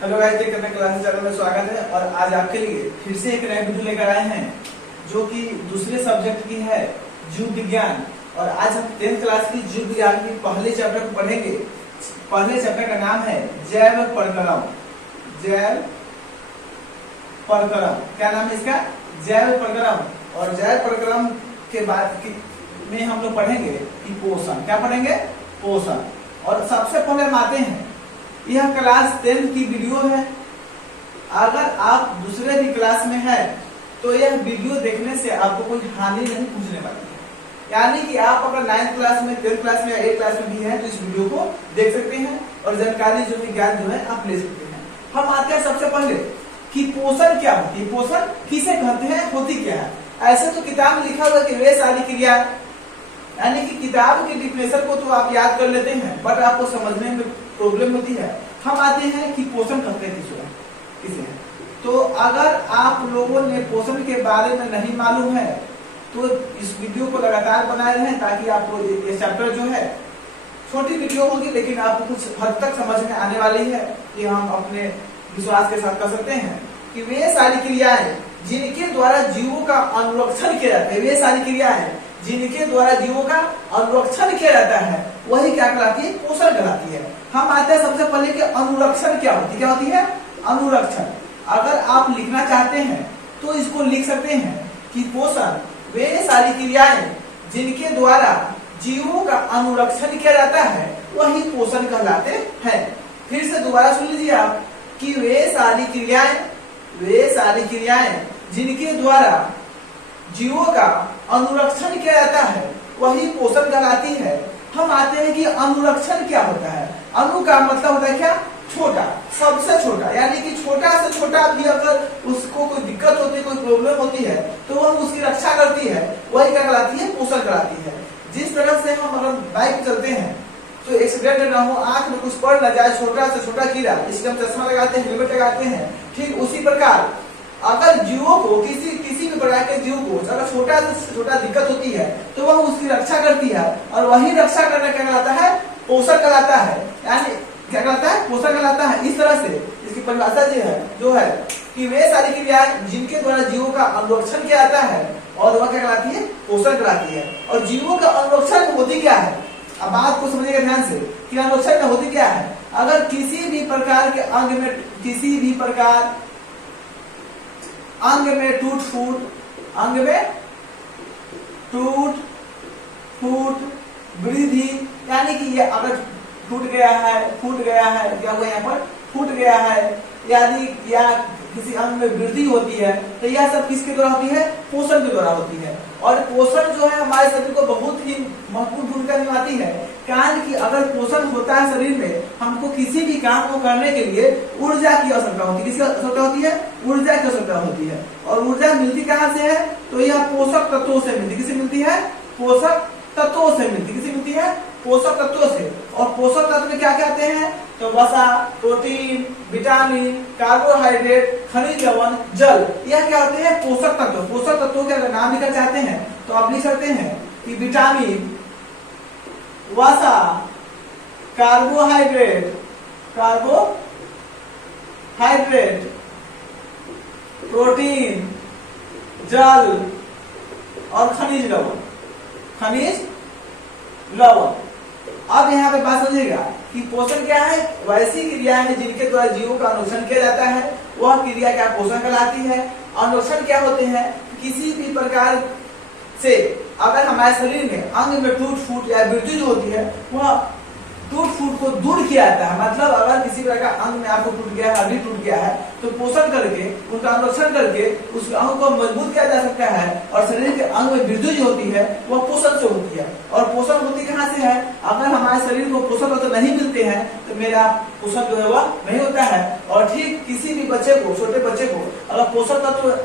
Hello guys, take करने classes channel में स्वागत है। और आज आपके लिए फिर से एक नई वीडियो लेकर आए हैं जो कि दूसरे सब्जेक्ट की है, जीव विज्ञान। और आज हम 10th क्लास की जीव विज्ञान की पहले चैप्टर को पढ़ेंगे। पहले चैप्टर का नाम है जैव प्रक्रम। जैव प्रक्रम, क्या नाम है इसका? जैव प्रक्रम। और जैव प्रक्रम के बाद में हम लोग पढ़ेंगे कि पोषण। क्या पढ़ेंगे? पोषण। और सबसे पहले हम आते हैं, यह क्लास 10 की वीडियो है। अगर आप दूसरे भी क्लास में है तो यह वीडियो देखने से आपको कोई हानि नहीं पहुंचने वाली है। यानी कि आप अगर 9th क्लास में, 10th क्लास में या 8th क्लास में भी है तो इस वीडियो को देख सकते हैं और जानकारी जो है, ज्ञान जो है आप ले सकते हैं। हम आते हैं सबसे पहले कि पोषण क्या होती है, पोषण किसे कहते हैं, होती क्या है। ऐसे तो किताब में लिखा हुआ कि वे सारी क्रिया, यानी कि किताब की डिफिनेशन को तो आप याद कर लेते हैं बट आपको समझने में प्रॉब्लम होती है। हम आते हैं कि पोषण कहते हैं किसे। तो अगर आप लोगों ने पोषण के बारे में नहीं मालूम है तो इस वीडियो को लगातार बनाए रहें ताकि आपको ये चैप्टर जो है, छोटी वीडियो होगी लेकिन आपको कुछ हद तक समझ में आने वाली है कि हम अपने विश्वास के साथ कर सकते हैं कि वे सारी क्रियाएं जिनके द्वारा जीवों का अनुरक्षण किया जाता है, वे सारी क्रियाएं जिनके द्वारा जीवों का अनुरक्षण किया जाता है, वही क्या कहलाती है? पोषण कहलाती है। हम आते हैं सबसे पहले कि अनुरक्षण क्या होती है? अनुरक्षण। अगर आप लिखना चाहते हैं तो इसको लिख सकते हैं कि पोषण वे सारी क्रियाएं जिनके द्वारा जीवों का अनुरक्षण किया जाता है, वही पोषण कहलाते हैं। फिर से दोबारा सुन लीजिए आप कि वे सारी क्रियाएं जिनके द्वारा जीवों का अनुरक्षण किया जाता है, वही पोषण कहलाती है। हम आते हैं कि अनुरक्षण क्या होता है। अनु का मतलब होता है क्या? छोटा, सबसे छोटा। यानी कि छोटा से छोटा भी अगर उसको कोई दिक्कत होती है, कोई प्रॉब्लम होती है तो वह उसकी रक्षा करती है, वही क्या कहलाती है? पोषण कहलाती है। जिस तरह से हम अगर बाइक चलते हैं तो एक्सीडेंट ना हो, आंख में कुछ पड़ न जाए, छोटा से छोटा कीड़ा, इसलिए हम चश्मा लगाते हैं, हेलमेट लगाते हैं। ठीक उसी प्रकार अगर जीवों को किसी भी प्रकार के जीव को अगर छोटा से छोटा दिक्कत होती है तो वह उसकी रक्षा करती है, और वही रक्षा करना क्या कहलाता है? पोषण कहलाता है। यानी क्या कहलाता है? पोषण कहलाता है। इस तरह से इसकी परिभाषा जो है कि वे सारी क्रियाएं जिनके द्वारा जीवों का अनुरक्षण किया जाता है, और वह क्या कहलाती है? पोषण कहलाती है। और जीवों का अनुरक्षण होती क्या है? अब बात को समझिएगा ध्यान से कि अनुरक्षण होती क्या है। अगर किसी भी प्रकार के अंग में, किसी भी प्रकार अंग में टूट फूट वृद्धि, यानी कि ये अगर फूट गया है, क्या हुआ यहाँ पर? फूट गया है, यानी या किसी अंग में वृद्धि होती है, तो यह सब किसके द्वारा होती है? पोषण के द्वारा होती है। और पोषण जो है हमारे शरीर को बहुत ही महत्वपूर्ण भूमिका निभाती है। कारण कि अगर पोषण होता है शरीर में, हमको किसी भी काम को करने के लिए ऊर्जा की आवश्यकता होती है। किसकी आवश्यकता होती है? ऊर्जा की आवश्यकता होती है। और ऊर्जा मिलती कहाँ से है? तो यह पोषक तत्वों से मिलती। किससे मिलती है? पोषक तत्वों से मिलती। किससे मिलती है? पोषक तत्वों से। और पोषक तत्व क्या कहते हैं? तो वसा, प्रोटीन, विटामिन, कार्बोहाइड्रेट, खनिज लवण, जल, यह क्या होते हैं? पोषक तत्व। पोषक तत्वों के अगर नाम लिखना चाहते हैं तो आप लिख सकते हैं कि विटामिन, वसा, कार्बोहाइड्रेट, प्रोटीन, जल और खनिज लवण। अब यहाँ पे बात समझिएगा कि पोषण क्या है? वैसी क्रियाएं हैं जिनके द्वारा जीवों का अनुरक्षण किया जाता है, वह क्रिया क्या पोषण कहलाती है। अनुरक्षण क्या होते हैं? किसी भी प्रकार से अगर हमारे शरीर में अंग में टूट फूट या वृद्धि जो होती है, वह टूट फूट को दूर किया जाता है। मतलब अगर किसी प्रकार अंग में आपको टूट गया है, हड्डी टूट गया है, तो पोषण करके, उनका अनुरक्षण करके उस अंग को मजबूत किया जा सकता है। और शरीर के अंग में वृद्धि जो होती है वह पोषण से होती है। और पोषण होती कहाँ से है? अगर हमारे शरीर को पोषण तत्व नहीं मिलते हैं तो मेरा पोषण जो है वह नहीं होता है। और ठीक किसी भी बच्चे को, छोटे बच्चे को अगर पोषण तत्व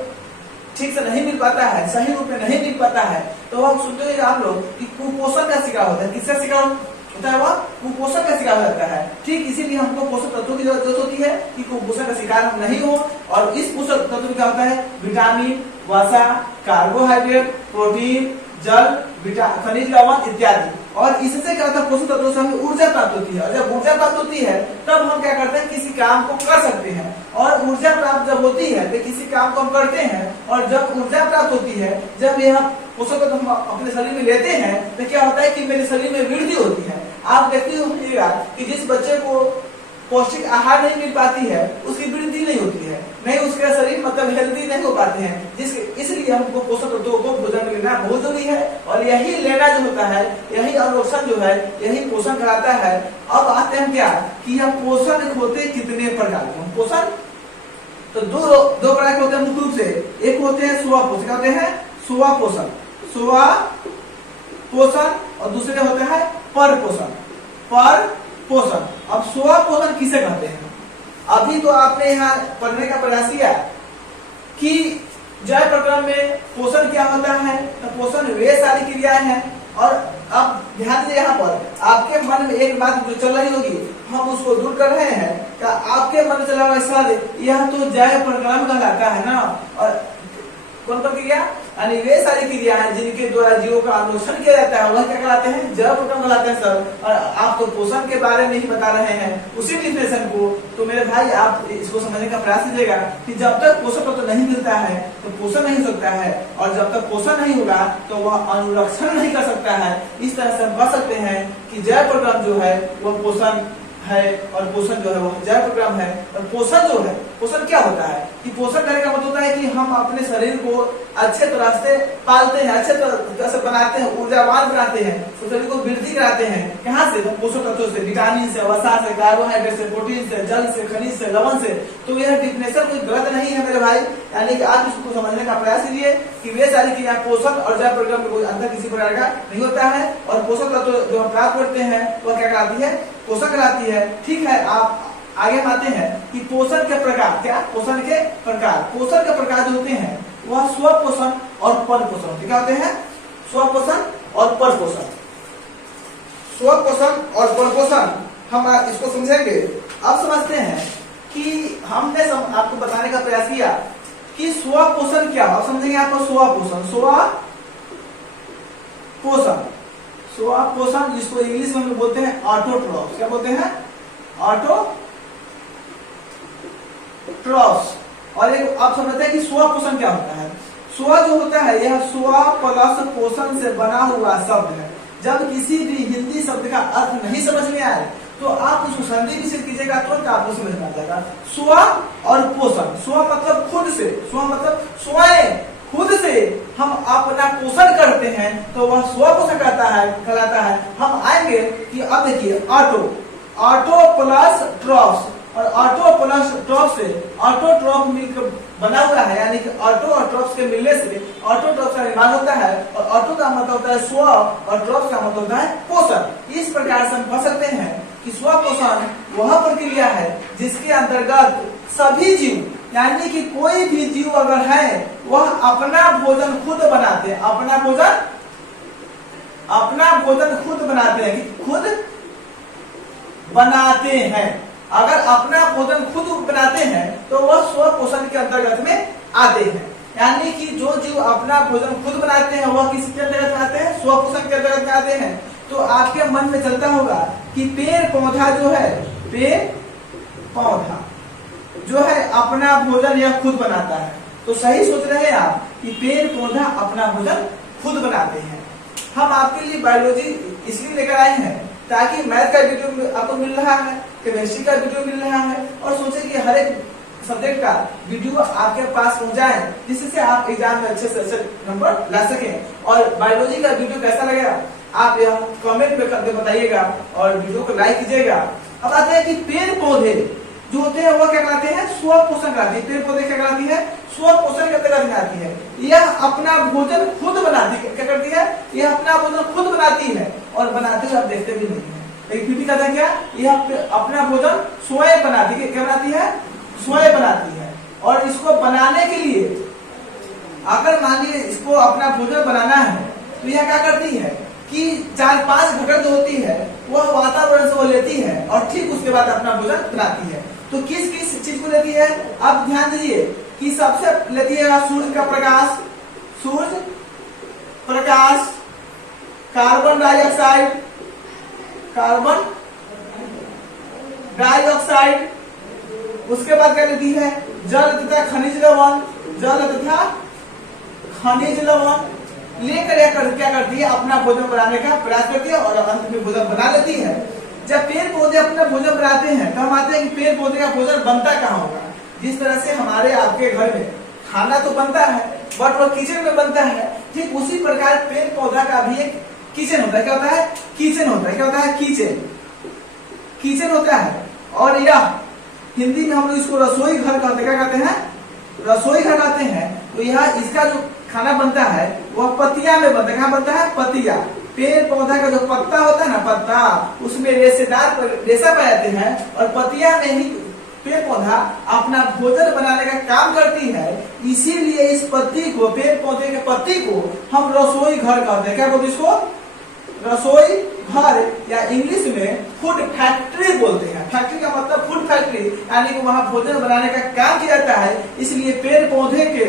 ठीक से नहीं मिल पाता है, सही रूप में नहीं मिल पाता है, तो वह सुनते हैं आप लोग कि कुपोषण का शिकार होता है। किसका शिकार होता है? वह कुपोषण का शिकार हो जाता है। ठीक इसीलिए हमको पोषक तत्वों की जरूरत होती है कि कुपोषण का शिकार हम नहीं हो। और इस पोषक तत्व क्या होता है? विटामिन, वसा, कार्बोहाइड्रेट, प्रोटीन, जल, खनिज लवण इत्यादि। और इससे क्या होता है, पोषक तत्वों से हमें ऊर्जा प्राप्त होती है, और जब ऊर्जा प्राप्त होती है तब हम क्या करते हैं, किसी काम को कर सकते हैं। और ऊर्जा प्राप्त जब होती है तो किसी काम को हम करते हैं, और जब ऊर्जा प्राप्त होती है, जब यह पोषक तत्व हम अपने शरीर में लेते हैं तो क्या होता है कि मेरे शरीर में वृद्धि होती है। आप देखते होंगे कि जिस बच्चे को पौष्टिक आहार नहीं मिल पाती है उसकी वृद्धि नहीं होती है, नहीं उसका शरीर मतलब हेल्दी नहीं हो पाते हैं, इसलिए हमको पोषक तत्वों को भोजन में लेना बहुत जरूरी है। और यही लेना जो होता है, यही अनुरक्षण जो है, यही पोषण कराता है। अब आते हैं क्या कि यह पोषण होते कितने प्रकार के पोषण, तो दो प्रकार के होते हैं मुख्य रूप से। एक होते हैं स्व पोषण, क्या होते हैं, स्व पोषण, स्व पोषण, और दूसरे होते हैं पर पोषण, पर पोषण। अब स्व पोषण किसे कहते हैं, अभी तो आपने यहाँ पढ़ने का प्रयास किया कि जैव प्रक्रम में पोषण क्या होता है, तो पोषण वे सारी क्रियाएं हैं। और अब ध्यान दीजिए, यहाँ पर आपके मन में एक बात जो चल रही होगी, हम उसको दूर कर रहे हैं, क्या आपके मन में चला हुआ सवाल, यह तो जैव प्रक्रम कहलाता है ना, और कौन कौन क्रिया, यानी वे सारी क्रिया हैं जिनके द्वारा जीवों का अनुरक्षण किया जाता है, वह क्या कहलाते हैं, जैव प्रक्रम कहलाते हैं सर। और आप तो पोषण के बारे में ही बता रहे हैं उसी डिफिनेशन को, तो मेरे भाई आप इसको समझने का प्रयास कीजिएगा कि जब तक पोषण तत्व नहीं मिलता है तो पोषण नहीं हो सकता है, और जब तक पोषण नहीं होगा तो वह अनुरक्षण नहीं कर सकता है। इस तरह से हम कह सकते हैं कि जैव प्रक्रम जो है वह पोषण है, और पोषण जो है वो जैव प्रक्रम है। और पोषण जो है, पोषण क्या होता है कि पोषण करने का मतलब होता है कि हम अपने शरीर को अच्छे तरह से पालते हैं, अच्छे तरह से बनाते हैं, ऊर्जावान बनाते हैं, तो शरीर को वृद्धि कराते हैं। कहाँ से, तो पोषक तत्वों से, विटामिन से, वसा से, कार्बोहाइड्रेट से, प्रोटीन से, जल से, खनिज से, लवण से। तो यह डिफिनेशन कोई गलत नहीं है मेरे भाई, यानी कि आप इसको समझने का प्रयास कीजिए कि वे सारी क्रिया पोषण और जैव प्रक्रम में कोई अंतर किसी प्रकार का नहीं होता है। और पोषक तत्व जो हम प्राप्त करते हैं वह क्या कहलाती है, पोषण कहलाती है। ठीक है, आप आगे आते हैं कि पोषण के प्रकार, क्या पोषण के प्रकार, पोषण के प्रकार जो होते हैं वह स्व पोषण और पर पोषण होते, क्या होते हैं, स्व पोषण और पर पोषण। स्व पोषण और पर पोषण हम इसको समझेंगे। अब समझते हैं कि हमने आपको बताने का प्रयास किया कि स्व पोषण क्या हो, समझेंगे आपको स्व पोषण, स्व पोषण, स्व पोषण जिसको इंग्लिश में बोलते हैं ऑटोट्रॉफ्स, क्या बोलते हैं, ऑटोट्रॉफ्स। और एक आप समझते हैं कि स्व पोषण क्या होता है। स्व जो होता है यह स्व प्लस पोषण से बना हुआ शब्द है। जब किसी भी हिंदी शब्द का अर्थ नहीं समझ में आए तो आप उसको संधि विच्छेद कीजिएगा, तुरंत आपको समझ में आ जाएगा। स्व और पोषण, स्व मतलब खुद से, स्व मतलब स्वयं, खुद से हम अपना पोषण करते हैं तो वह स्व पोषण कहलाता है। हम आएंगे कि अब देखिए ऑटो प्लस ट्रॉफ्स, और ऑटो प्लस ट्रॉफ से ऑटोट्रॉफ मिलकर बना हुआ है, यानी कि ऑटो और ट्रॉफ्स के मिलने से ऑटोट्रॉफ का निर्माण होता है। और ऑटो का मतलब होता है स्व, और ट्रॉफ्स का मतलब होता है पोषण। इस प्रकार से हम कह सकते हैं कि स्व पोषण वह प्रक्रिया है जिसके अंतर्गत सभी जीव, यानी कि कोई भी जीव अगर है वह अपना भोजन खुद बनाते हैं, अपना भोजन खुद बनाते हैं, खुद बनाते हैं। अगर अपना भोजन खुद बनाते हैं तो वह स्व पोषण के अंतर्गत में आते हैं। यानी कि जो जीव अपना भोजन खुद बनाते हैं वह किसके अंतर्गत में आते हैं, स्व पोषण के अंतर्गत में आते हैं। तो आपके मन में चलता होगा कि पेड़ पौधा जो है, पेड़ पौधा जो है अपना भोजन यह खुद बनाता है। तो सही सोच रहे हैं आप कि पेड़ पौधा अपना भोजन खुद बनाते हैं। हम आपके लिए बायोलॉजी इसलिए लेकर आए हैं ताकि मैथ का वीडियो आपको मिल रहा है, केमिस्ट्री का वीडियो मिल रहा है, और सोचे कि हर एक सब्जेक्ट का वीडियो आपके पास पहुंच जाए जिससे आप एग्जाम में अच्छे से अच्छे नंबर ला सकें। और बायोलॉजी का वीडियो कैसा लगेगा आप यह कमेंट में करके बताइएगा और वीडियो को लाइक कीजिएगा। अब आते हैं कि पेड़ पौधे जो होते हैं वो क्या कहलाते हैं, स्व पोषण कराती है। पेड़ पौधे क्या कराती है, स्व पोषण के अंतर्गत में आती है। यह अपना भोजन खुद बनाती है, क्या करती है, यह अपना भोजन खुद बनाती है, और बनाते हुए आप देखते भी नहीं है। एक बीबी कहता है क्या, यह अपना भोजन स्वयं बनाती है, क्या बनाती है, स्वयं बनाती है। और इसको बनाने के लिए अगर मान लीजिए इसको अपना भोजन बनाना है तो यह क्या करती है कि 4-5 घटक जो होती है वह वातावरण से वो लेती है और ठीक उसके बाद अपना भोजन बनाती है। तो किस किस चीज को लेती है, अब ध्यान दीजिए कि सबसे लेती है सूर्य का प्रकाश, कार्बन डाइऑक्साइड, कार्बन डाइऑक्साइड, उसके बाद क्या लेती है जल तथा खनिज लवण, जल तथा खनिज लवण लेकर क्या करती है अपना भोजन बनाने का प्रयास करती है और अंत में भोजन बना लेती है। जब पेड़ पौधे अपना भोजन बनाते हैं तो हम आते हैं कि पेड़ पौधे का भोजन बनता कहाँ होगा। जिस तरह से हमारे आपके घर में खाना तो बनता है बट वो किचन में बनता है, ठीक उसी प्रकार पेड़ पौधा का भी एक किचन होता है। क्या होता है? किचन होता है। क्या होता है? किचन, किचन होता है। और यह हिंदी में हम लोग इसको रसोई घर कहते हैं। क्या कहते हैं? रसोई घर कहते हैं। तो यह इसका जो खाना बनता है वह पत्तियां में बनता है। कहाँ बनता है? पत्तियां। पेड़ पौधा का जो पत्ता होता है ना, पत्ता, उसमें रेशेदार रेशा पाए जाते हैं और पत्तियां में ही पेड़ पौधा अपना भोजन बनाने का काम करती है। इसीलिए इस पत्ती को, पेड़ पौधे के पत्ती को हम रसोई घर कहते हैं। क्या बोलते हैं इसको? रसोई घर, या इंग्लिश में फूड फैक्ट्री बोलते हैं। फैक्ट्री का मतलब फूड फैक्ट्री, यानी कि वहां भोजन बनाने का काम किया जाता है। इसलिए पेड़ पौधे के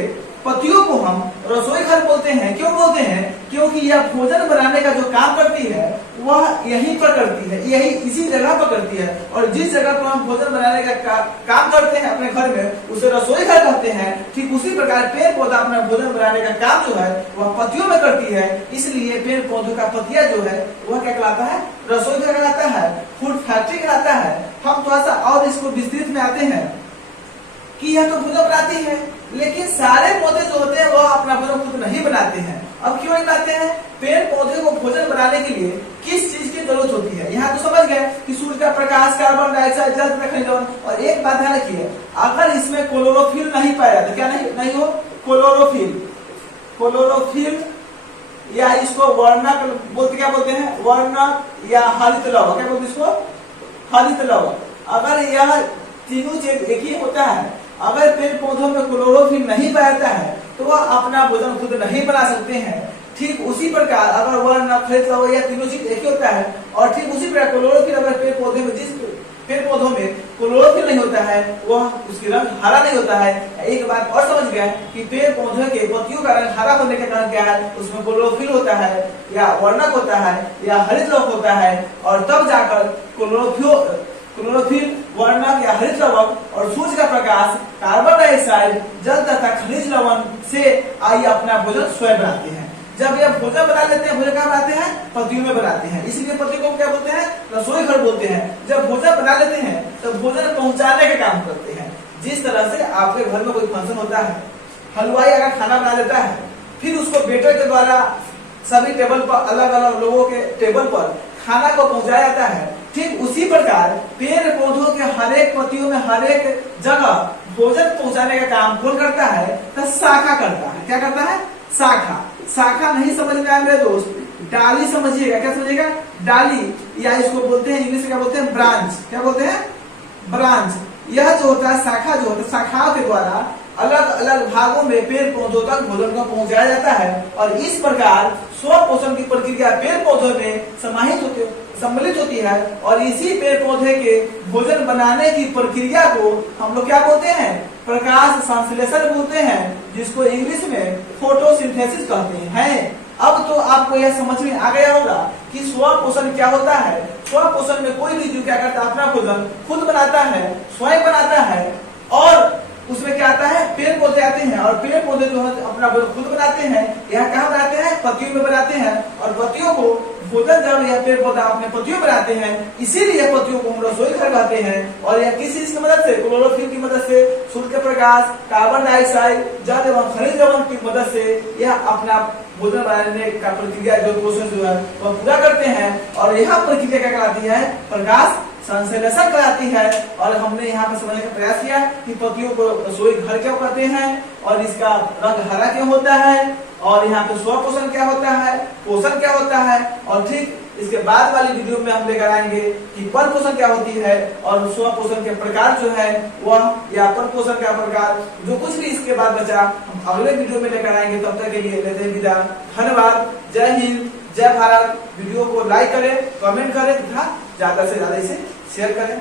पत्तियों को हम रसोई घर बोलते हैं। क्यों बोलते हैं? क्योंकि यह भोजन बनाने का जो काम करती है वह यहीं पर करती है, यही इसी जगह पर करती है। और जिस जगह पर हम भोजन बनाने का काम करते हैं अपने घर में, उसे रसोई घर कहते हैं। ठीक उसी प्रकार पेड़ पौधा अपना भोजन बनाने का काम जो है वह पत्तियों में करती है। इसलिए पेड़ पौधों का पत्तियां जो है वह क्या कहलाता है? रसोई घर कहलाता है, फूड फैक्ट्री कहलाता है। हम थोड़ा सा और इसको विस्तृत में आते हैं कि यह तो भोजन बनाती है, लेकिन सारे पौधे जो होते हैं वह अपना भोजन खुद नहीं बनाते हैं। अब क्यों नहीं बनाते हैं? पेड़ पौधे को भोजन बनाने के लिए किस चीज की जरूरत होती है? यहाँ तो समझ गए कि सूर्य का प्रकाश, कार्बन डाइऑक्साइड, जल तथा खनिज लवण। और एक बात ध्यान रखिए, अगर इसमें क्लोरोफिल नहीं पाया जाता, क्या नहीं हो? क्लोरोफिल, क्लोरोफिल या इसको वर्णक बोलते, क्या बोलते हैं? वर्णक या हरित लवण। क्या बोलते इसको? हरित लवण। अगर यह तीनों चीज एक ही होता है, अगर पेड़ पौधों में क्लोरोफिल नहीं पाया जाता है तो वह अपना भोजन खुद नहीं बना सकते हैं। ठीक उसी प्रकार अगर वर्ण, खनिज लवण या तीनों चीज एक ही होता है, और ठीक उसी प्रकार क्लोरोफिल अगर पेड़ पौधे में, जिस पेड़ पौधों में क्लोरोफिल नहीं होता है वह उसकी रंग हरा नहीं होता है। एक बात और समझ गए कि पेड़ पौधे के पत्तियों का रंग हरा होने के कारण क्या है? उसमें क्लोरोफिल होता है या वर्णक होता है या हरित लवण होता है, और तब जाकर क्लोरोफिल, वर्णक या हरित लवण और सूर्य का प्रकाश, कार्बन डाइऑक्साइड, जल तथा खनिज लवण से आइए अपना भोजन स्वयं बनाते हैं। जब यह भोजन बना लेते हैं, भोजन कहाँ बनाते हैं? पत्तियों में बनाते हैं। इसलिए पत्तियों को क्या बोलते हैं? रसोई घर बोलते हैं। जब भोजन बना लेते हैं तो भोजन पहुंचाने का काम करते हैं। जिस तरह से आपके घर में कोई फंक्शन होता है, हलवाई अगर खाना बना लेता है, फिर उसको वेटर के द्वारा सभी टेबल पर, अलग अलग लोगों के टेबल पर खाना को पहुंचाया जाता है। ठीक उसी प्रकार पेड़ पौधों के हर एक पत्तियों में, हर एक जगह भोजन पहुंचाने का काम कौन करता है? तो शाखा करता है। क्या करता है? शाखा। शाखा नहीं समझ में आया मेरे दोस्त, डाली समझिएगा। क्या समझिएगा? डाली, या इसको बोलते हैं इंग्लिश में क्या बोलते हैं? ब्रांच। क्या बोलते हैं? ब्रांच। यह जो होता है शाखा, जो होता है शाखाओं के द्वारा अलग अलग भागों में पेड़ पौधों तक भोजन को पहुंचाया जाता है। और इस प्रकार स्व पोषण की प्रक्रिया पेड़ पौधों में सम्मिलित होती है। और इसी पेड़ पौधे के भोजन बनाने की प्रक्रिया को हम लोग क्या बोलते हैं? प्रकाश संश्लेषण बोलते हैं, जिसको इंग्लिश में फोटोसिंथेसिस कहते हैं। अब तो आपको यह समझ में आ गया होगा कि स्व पोषण क्या होता है। स्व पोषण में कोई भी जीव क्या करता है? अपना भोजन खुद बनाता है, स्वयं बनाता है। और उसमें क्या आता है? पेड़ पौधे आते हैं, और पेड़ पौधे जो है अपना भोजन खुद बनाते हैं। यह कहाँ बनाते हैं? पत्तियों में बनाते हैं। और पत्तियों को भोजन जब यह पेड़ पौधा अपने पत्तियों बनाते हैं, इसीलिए पत्तियों को हम रसोई घर कहते हैं। और यह किस चीज की मदद से? क्लोरोफिल की मदद से, सूर्य के प्रकाश, कार्बन डाइऑक्साइड, जल एवं खनिज लवण की मदद से यह अपना भोजन बनाने का प्रक्रिया, जो प्रोसेस जो है वह पूरा करते हैं। और यह प्रक्रिया क्या कहलाती है? प्रकाश संश्लेषण कराती है। और हमने यहाँ पर समझने का प्रयास किया कि पत्तियों को रसोई घर क्यों कहते हैं, और इसका रंग हरा क्यों होता है, और यहाँ पे स्व पोषण क्या होता है, पोषण क्या होता है। और ठीक इसके बाद वाली वीडियो में हम लेकर आएंगे कि पर पोषण क्या होती है, और स्व पोषण के प्रकार जो है वह, या पर पोषण का प्रकार, जो कुछ भी इसके बाद बचा हम अगले वीडियो में लेकर आएंगे। तब तक के लिए लेते हैं विदा। धन्यवाद। जय हिंद, जय भारत। वीडियो को लाइक करें, कमेंट करें तथा ज्यादा से ज्यादा इसे शेयर करें।